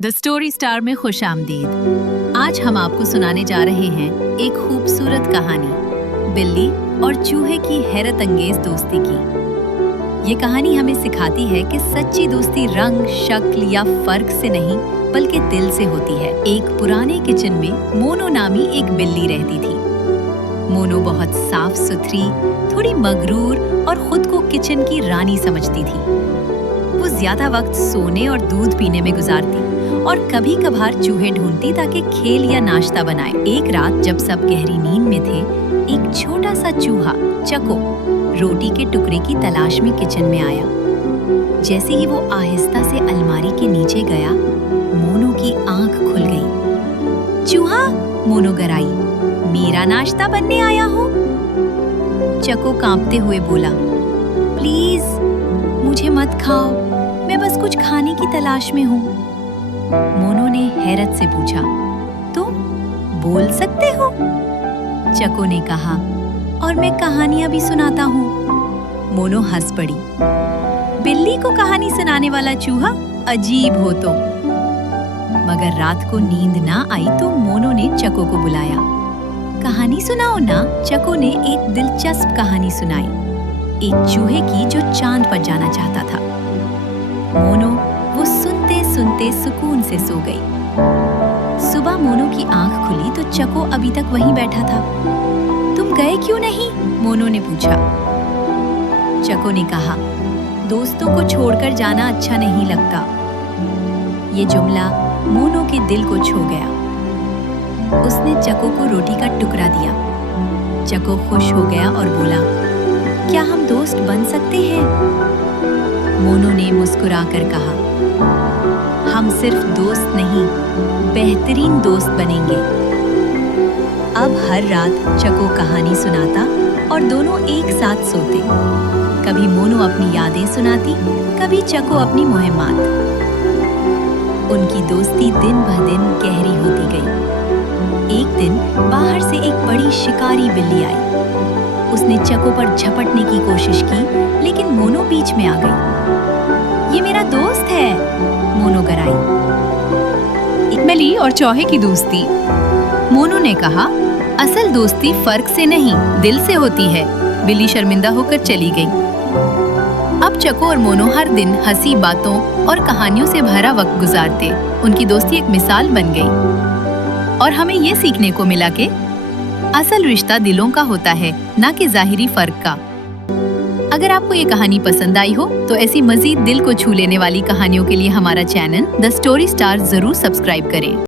The story star में खुश आमदीद। आज हम आपको सुनाने जा रहे हैं एक खूबसूरत कहानी, बिल्ली और चूहे की हैरत अंगेज दोस्ती की। ये कहानी हमें सिखाती है कि सच्ची दोस्ती रंग, शक्ल या फर्क से नहीं बल्कि दिल से होती है। एक पुराने किचन में मोनो नामी एक बिल्ली रहती थी। मोनो बहुत साफ सुथरी, थोड़ी मगरूर और खुद को किचन की रानी समझती थी। वो ज्यादा वक्त सोने और दूध पीने में गुजारती और कभी कभार चूहे ढूंढती ताकि खेल या नाश्ता बनाए। एक रात जब सब गहरी नींद में थे, एक छोटा सा चूहा चको रोटी के टुकड़े की तलाश में किचन में आया। जैसे ही वो आहिस्ता से अलमारी के नीचे गया, मोनो की आंख खुल गई। चूहा, मोनो गराई, मेरा नाश्ता बनने आया हो। चको कांपते हुए बोला, प्लीज मुझे मत खाओ, मैं बस कुछ खाने की तलाश में हूँ। मोनो ने हैरत से पूछा, तुम बोल सकते हो? चको ने कहा, और मैं कहानियां भी सुनाता हूँ। मोनो हंस पड़ी। बिल्ली को कहानी सुनाने वाला चूहा, अजीब हो तुम। मगर रात को नींद ना आई तो मोनो ने चको को बुलाया। कहानी सुनाओ ना। चको ने एक दिलचस्प कहानी सुनाई, एक चूहे की जो चांद पर जाना चाहता था। मोनो वो सुनते सुनते सुकून से सो गई। सुबह मोनो की आंख खुली तो चको अभी तक वहीं बैठा था। तुम गए क्यों नहीं? मोनो ने पूछा। चको ने कहा, दोस्तों को छोड़कर जाना अच्छा नहीं लगता। ये जुमला मोनो के दिल को छू गया। उसने चको को रोटी का टुकड़ा दिया। चको खुश हो गया और बोला, क्या हम दोस्त बन सकते हैं? मोनो ने मुस्कुराकर कहा, हम सिर्फ दोस्त नहीं, बेहतरीन दोस्त बनेंगे। अब हर रात चको कहानी सुनाता और दोनों एक साथ सोते। कभी मोनो अपनी यादें सुनाती, कभी चको अपनी मुहिम्मात। उनकी दोस्ती दिन ब दिन गहरी होती गई। एक दिन बाहर से एक बड़ी शिकारी बिल्ली आई। उसने चको पर झपटने की कोशिश की, लेकिन मोनो बीच में आ गई। ये मेरा दोस्त है, मोनो गराई। बिल्ली और चूहे की दोस्ती। मोनो ने कहा, असल दोस्ती फर्क से नहीं दिल से होती है। बिल्ली शर्मिंदा होकर चली गई। अब चको और मोनो हर दिन हंसी बातों और कहानियों से भरा वक्त गुजारते। उनकी दोस्ती एक मिसाल बन गई और हमें ये सीखने को मिला कि असल रिश्ता दिलों का होता है, ना कि ज़ाहिरी फर्क का। अगर आपको ये कहानी पसंद आई हो तो ऐसी मजीद दिल को छू लेने वाली कहानियों के लिए हमारा चैनल द स्टोरी स्टार जरूर सब्सक्राइब करें।